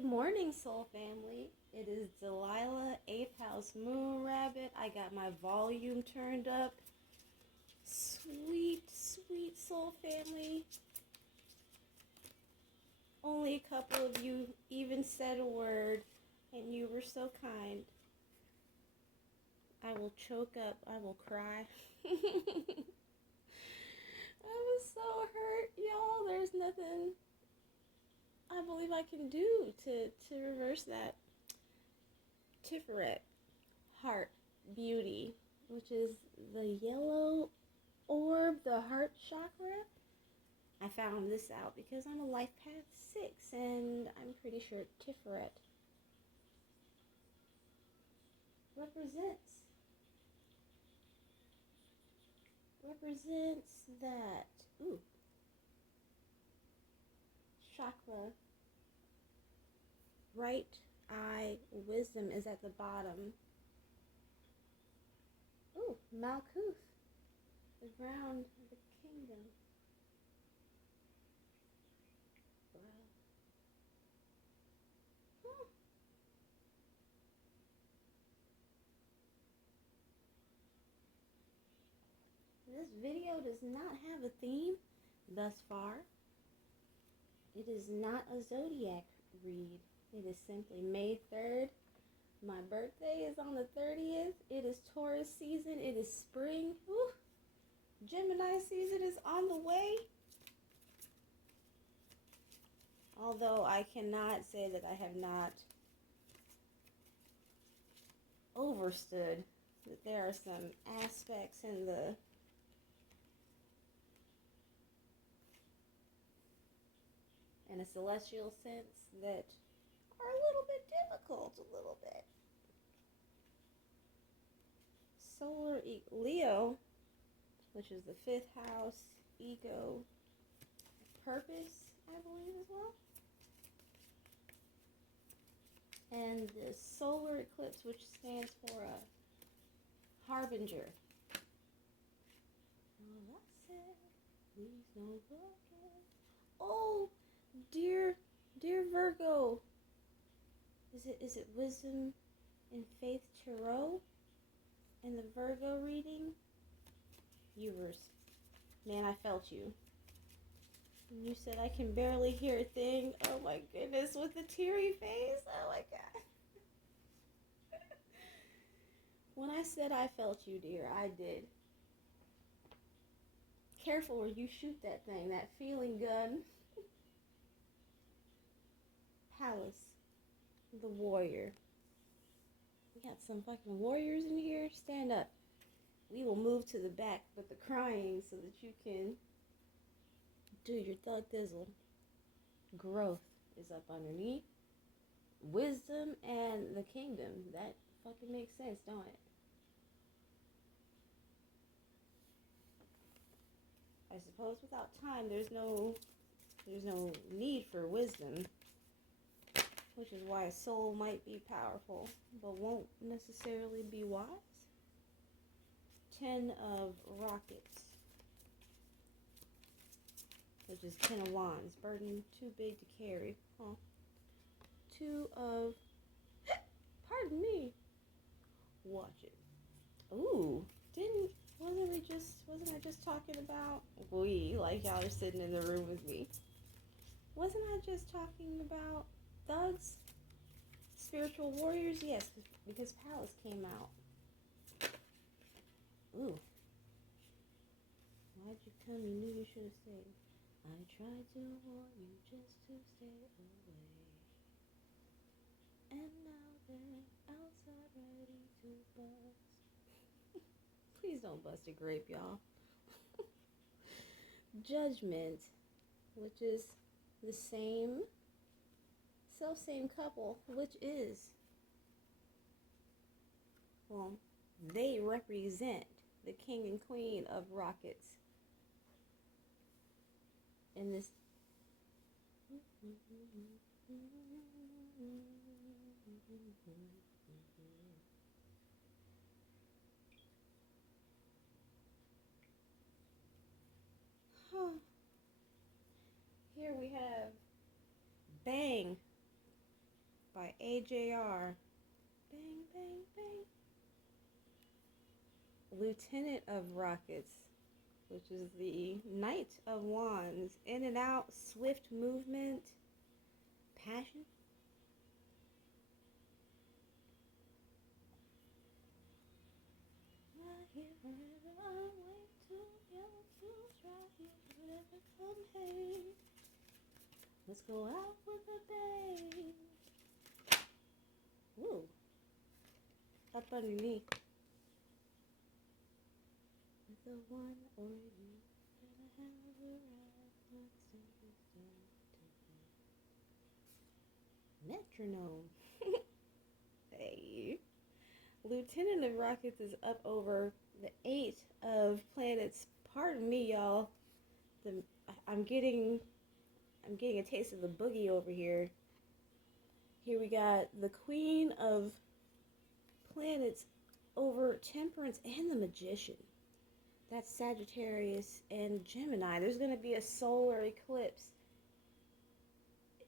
Good morning, Soul Family. It is Delilah, 8th House Moon Rabbit. I got my volume turned up. Sweet, sweet Soul Family. Only a couple of you even said a word, and you were so kind. I will choke up. I will cry. I was so hurt, y'all. There's nothing I believe I can do to reverse that. Tiferet, heart, beauty, which is the yellow orb, the heart chakra. I found this out because I'm a life path 6, and I'm pretty sure Tiferet represents that chakra. Right eye wisdom is at the bottom. Ooh, Malkuth, the ground of the kingdom. Wow. Huh. This video does not have a theme thus far. It is not a zodiac read. It is simply May 3rd. My birthday is on the 30th. It is Taurus season. It is spring. Woo. Gemini season is on the way. Although I cannot say that I have not overstood that there are some aspects in the in a celestial sense that are a little bit difficult, a little bit. Solar Leo, which is the 5th house, ego, purpose, I believe as well. And the solar eclipse, which stands for a harbinger. Oh, that's it. Please don't forget. Oh, dear Virgo. Is it wisdom and faith tarot in the Virgo reading? Viewers, man, I felt you. You said I can barely hear a thing. Oh my goodness, with the teary face. Oh my god. When I said I felt you, dear, I did. Careful where you shoot that thing, that feeling gun. Palace, the warrior. We got some fucking warriors in here. Stand up. We will move to the back with the crying so that you can do your thug thizzle. Growth is up underneath. Wisdom and the kingdom. That fucking makes sense, don't it? I suppose without time there's no need for wisdom. Which is why a soul might be powerful, but won't necessarily be wise. 10 of rockets. Which is 10 of wands. Burden too big to carry. Huh. 2 of... Pardon me. Watch it. Ooh. Wasn't I just talking about... like y'all are sitting in the room with me. Wasn't I just talking about thugs? Spiritual warriors? Yes, because Palace came out. Ooh. Why'd you come? You knew you should have stayed. I tried to warn you just to stay away. And now they're outside ready to bust. Please don't bust a grape, y'all. Judgment, which is the same couple, which is, well, they represent the king and queen of rockets in this. Huh. Here we have bang, by AJR. Bang, bang, bang. Lieutenant of Rockets, which is the Knight of Wands. In and out, swift movement, passion. Let's go out with a bang. Woo. Up underneath. The one or you gonna have a ride. Metronome. Hey. Lieutenant of Rockets is up over the 8 of planets. Pardon me, y'all. I'm getting a taste of the boogie over here. Here we got the Queen of Planets over Temperance and the Magician. That's Sagittarius and Gemini. There's going to be a solar eclipse.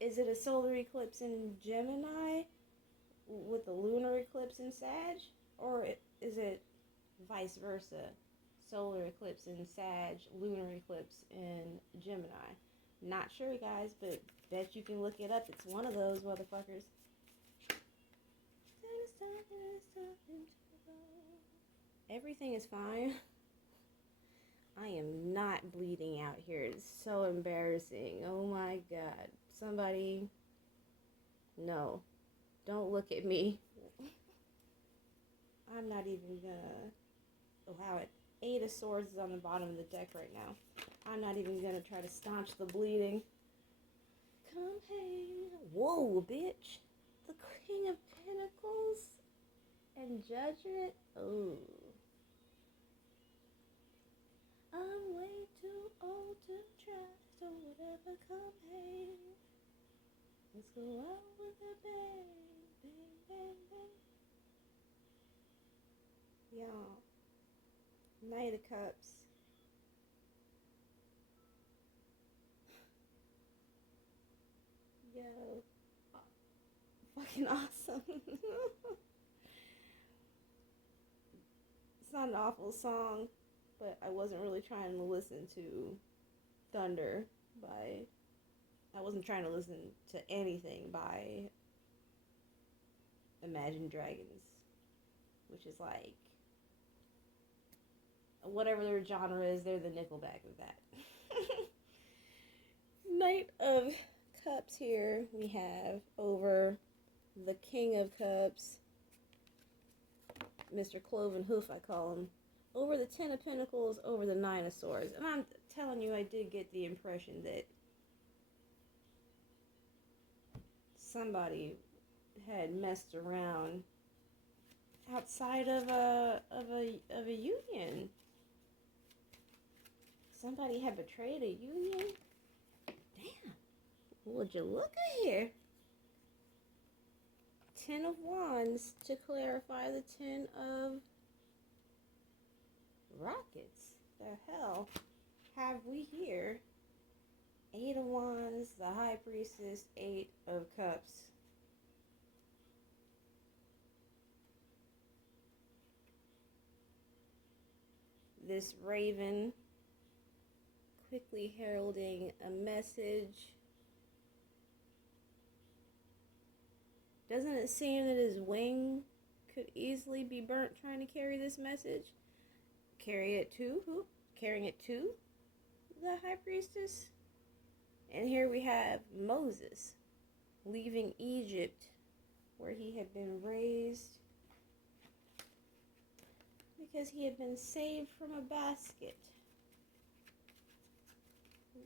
Is it a solar eclipse in Gemini with the lunar eclipse in Sag? Or is it vice versa? Solar eclipse in Sag, lunar eclipse in Gemini. Not sure, guys, but bet you can look it up. It's one of those motherfuckers. Everything is fine. I am not bleeding out here. It's so embarrassing. Oh my god. Somebody... No. Don't look at me. I'm not even gonna allow it. 8 of Swords is on the bottom of the deck right now. I'm not even gonna try to staunch the bleeding. Come hey. Whoa, bitch. The King of Pentacles and Judgment. Oh. I'm way too old to try, so whatever, come hey. Let's go out with a bang, bang, bang, bang. Y'all, Knight of Cups. Yo, fucking awesome. It's not an awful song, but I wasn't really trying to listen to Thunder by... I wasn't trying to listen to anything by Imagine Dragons, which is like... whatever their genre is, they're the Nickelback of that. Knight of Cups here we have over the King of Cups, Mr. Cloven Hoof I call him, over the 10 of Pentacles, over the 9 of Swords. And I'm telling you, I did get the impression that somebody had messed around outside of a union. Somebody had betrayed a union. Damn. Would you look at here? 10 of Wands to clarify the 10 of Rockets. The hell have we here? 8 of Wands, the High Priestess, 8 of Cups. This Raven quickly heralding a message. Doesn't it seem that his wing could easily be burnt trying to carry this message? Carry it to who? Carrying it to the High Priestess? And here we have Moses leaving Egypt, where he had been raised, because he had been saved from a basket.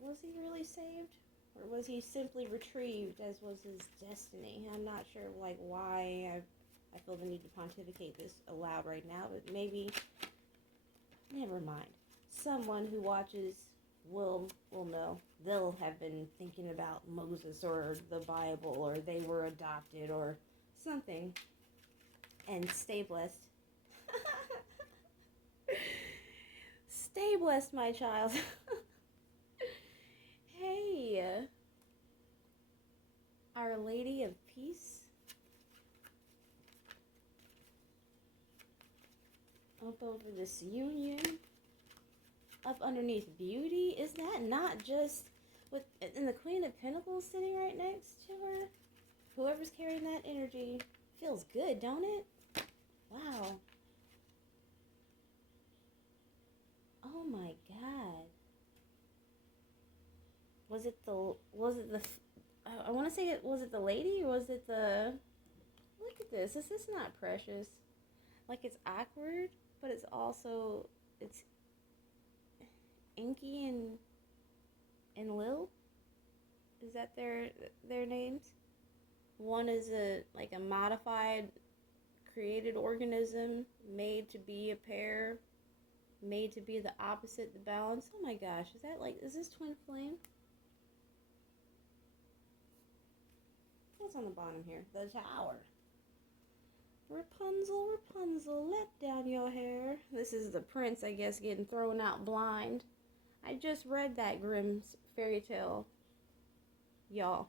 Was he really saved? Or was he simply retrieved, as was his destiny? I'm not sure, like, why I feel the need to pontificate this aloud right now, but maybe, never mind. Someone who watches will know. They'll have been thinking about Moses or the Bible, or they were adopted, or something. And stay blessed. Stay blessed, my child. Hey, Our Lady of Peace Up over this union. Up underneath beauty. Is that not just with and the Queen of Pentacles sitting right next to her? Whoever's carrying that energy feels good, don't it? Wow. Oh my God. Was it the I want to say was it the lady or was it the, look at this. Is this not precious? Like, it's awkward, but it's also, it's Inky and Lil. Is that their names? One is like a modified created organism made to be a pair, made to be the opposite, the balance. Oh my gosh, is this twin flame? What's on the bottom here? The Tower. Rapunzel, Rapunzel, let down your hair. This is the prince, I guess, getting thrown out blind. I just read that Grimm's fairy tale, y'all,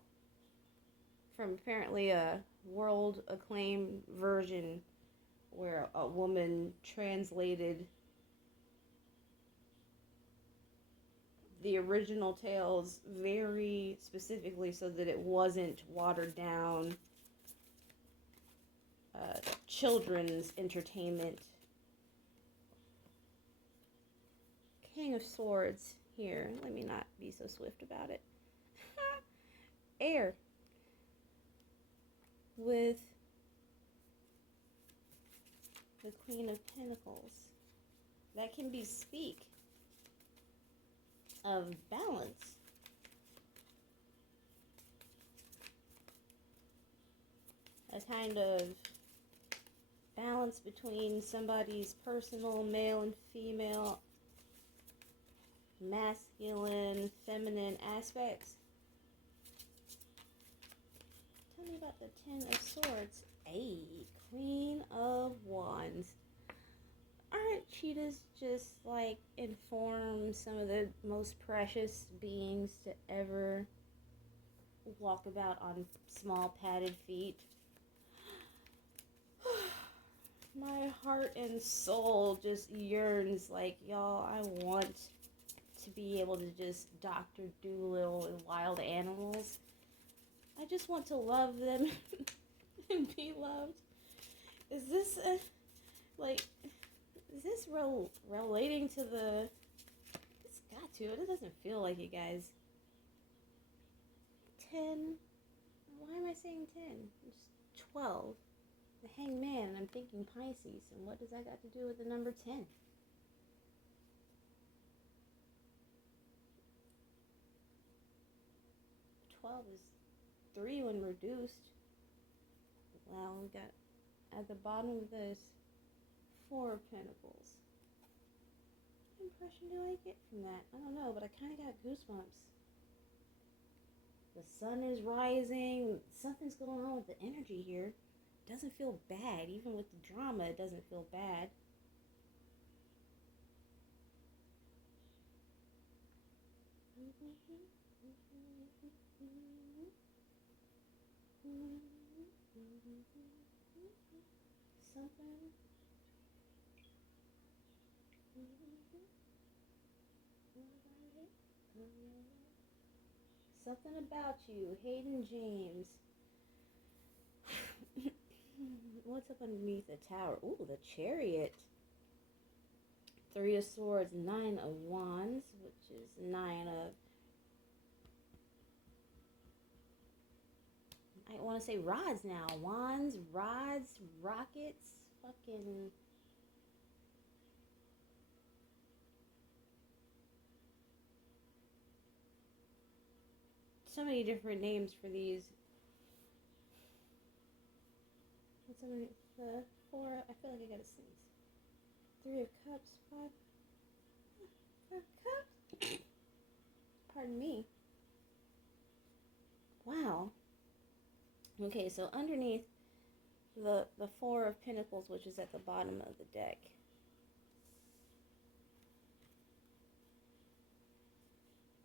from apparently a world acclaimed version where a woman translated the original tales very specifically so that it wasn't watered down children's entertainment. King of Swords here. Let me not be so swift about it. Air. With the Queen of Pentacles. That can be speak of balance. A kind of balance between somebody's personal male and female, masculine, feminine aspects. Tell me about the Ten of Swords. Hey, Queen of Wands. Aren't cheetahs just like inform some of the most precious beings to ever walk about on small padded feet? My heart and soul just yearns like, y'all, I want to be able to just Dr. Dolittle and wild animals. I just want to love them and be loved. Is this is this relating to the, it's got to, it doesn't feel like it, guys. 10, why am I saying 10? It's 12. The Hangman, I'm thinking Pisces, and what does that got to do with the number 10? Is 3 when reduced. Well, we got at the bottom of this 4 of Pentacles. What impression do I get from that? I don't know, but I kind of got goosebumps. The sun is rising. Something's going on with the energy here. It doesn't feel bad. Even with the drama, it doesn't feel bad. Something about you, Hayden James. What's up underneath the Tower? Ooh, the Chariot. 3 of Swords, 9 of Wands, which is 9 of, I want to say rods now. Wands, rods, rockets, fucking. So many different names for these. What's underneath the 4? I feel like I gotta sneeze. 3 of Cups, 5 of Cups. Pardon me. Wow. Okay, so underneath the 4 of Pentacles, which is at the bottom of the deck.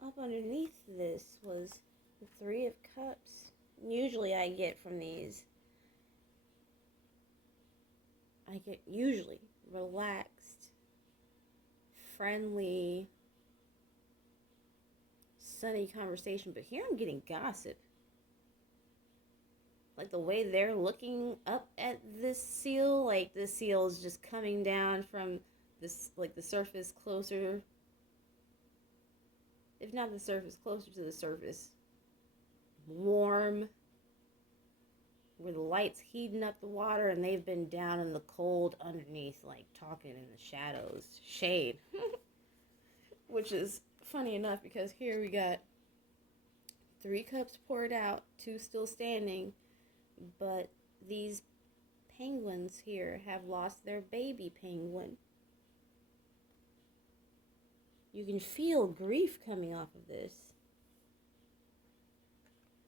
Up underneath this was the 3 of Cups. Usually I get from these, I get usually relaxed, friendly, sunny conversation, but here I'm getting gossip. Like the way they're looking up at this seal, like this seal is just coming down from this, like the surface closer, if not the surface, closer to the surface. Warm, where the light's heating up the water and they've been down in the cold underneath, like talking in the shadows, shade. Which is funny enough because here we got 3 cups poured out, 2 still standing, but these penguins here have lost their baby penguin. You can feel grief coming off of this.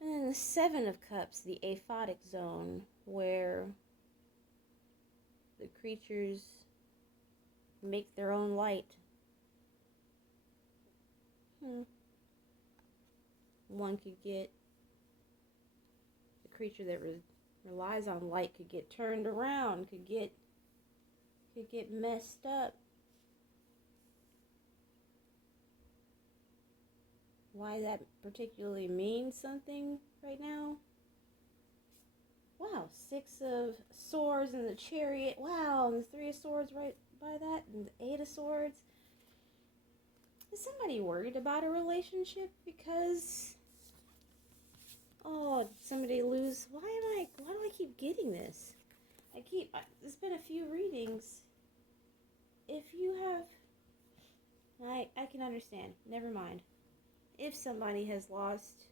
And then the 7 of cups, the aphotic zone, where the creatures make their own light. One could get, the creature that relies on light could get turned around, could get messed up. Why that particularly means something right now? Wow, 6 of swords and the chariot. Wow, and the 3 of swords right by that, and the 8 of swords. Is somebody worried about a relationship because, oh, did somebody lose? Why do I keep getting this? There's been a few readings. If you have, I can understand. Never mind. If somebody has lost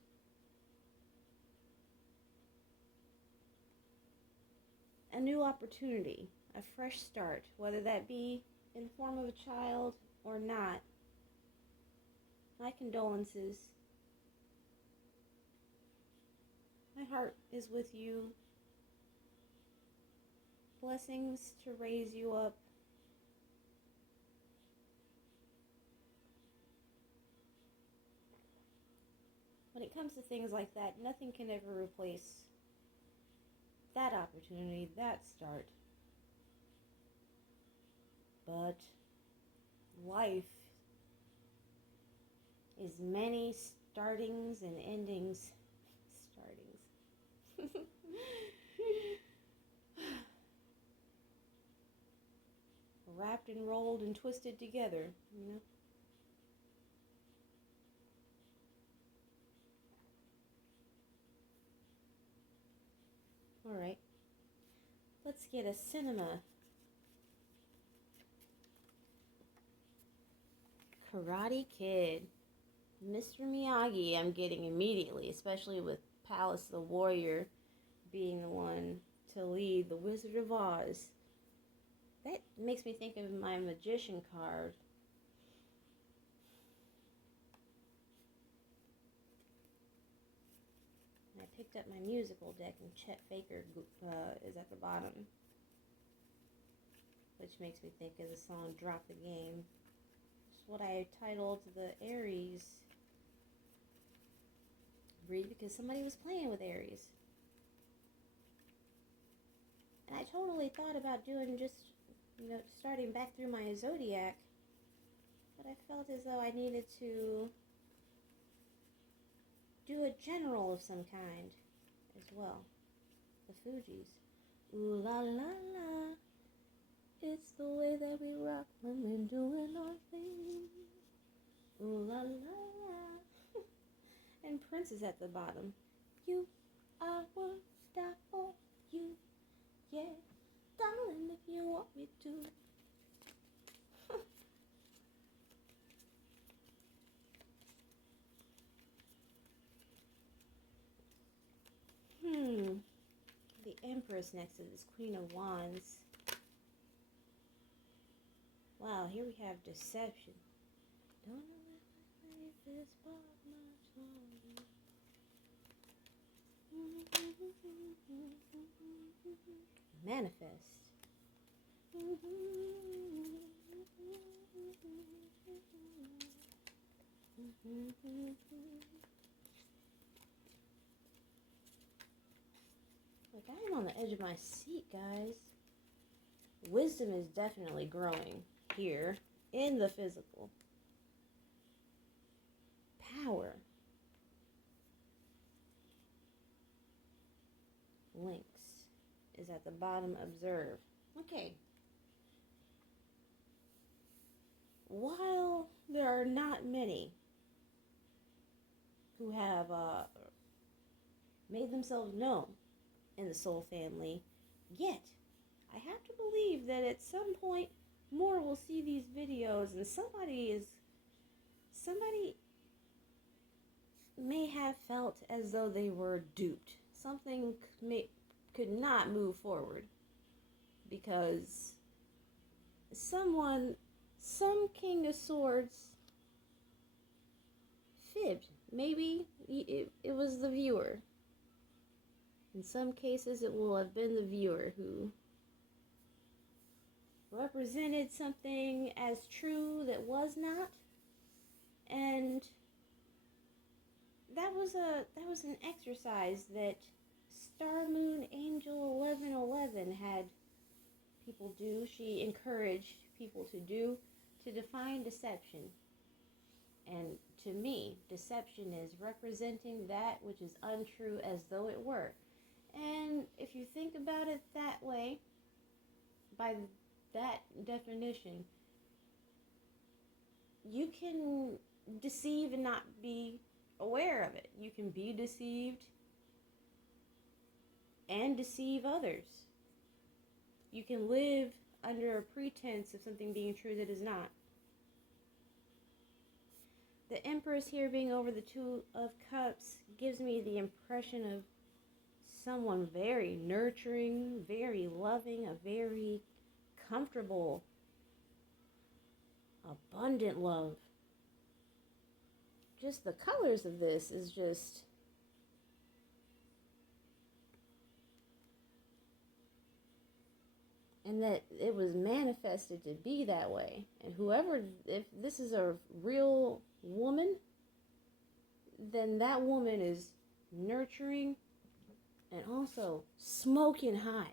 a new opportunity, a fresh start, whether that be in the form of a child or not, my condolences. My heart is with you. Blessings to raise you up. When it comes to things like that, nothing can ever replace that opportunity, that start. But life is many startings and endings. Startings. Wrapped and rolled and twisted together, you know? Alright. Let's get a cinema. Karate Kid. Mr. Miyagi I'm getting immediately, especially with Palace the Warrior being the one to lead the Wizard of Oz. That makes me think of my Magician card. I picked up my musical deck and Chet Baker is at the bottom, which makes me think of the song Drop the Game. It's what I titled the Aries read because somebody was playing with Aries. And I totally thought about doing just, starting back through my zodiac, but I felt as though I needed to do a general of some kind as well. The Fugees. Ooh la la la, it's the way that we rock when we're doing our thing. Ooh la la la. And Prince is at the bottom. You are what I for you, yeah, darling, if you want me to. The Empress next to this Queen of Wands. Wow, here we have deception. Don't know if my life is but much longer. Manifest. Like, I am on the edge of my seat, guys. Wisdom is definitely growing here. in the physical. Power. Links is at the bottom. Observe. Okay. While there are not many who have made themselves known in the soul family, yet I have to believe that at some point more will see these videos, and somebody may have felt as though they were duped. Something could not move forward because some King of Swords fibbed. Maybe it was the viewer. In some cases, it will have been the viewer who represented something as true that was not, and that was an exercise that Star Moon Angel 1111 had people do. She encouraged people to do, to define deception. And to me, deception is representing that which is untrue as though it were. And if you think about it that way, by that definition, you can deceive and not be aware of it. You can be deceived and deceive others. You can live under a pretense of something being true that is not. The Empress here being over the Two of Cups gives me the impression of someone very nurturing, very loving, a very comfortable, abundant love. Just the colors of this is just... and that it was manifested to be that way. And whoever, if this is a real woman, then that woman is nurturing and also smoking hot.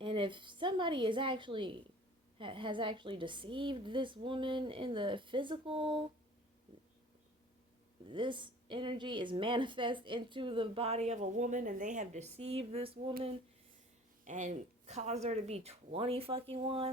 And if somebody is has actually deceived this woman in the physical, this energy is manifest into the body of a woman, and they have deceived this woman and caused her to be 20 fucking one.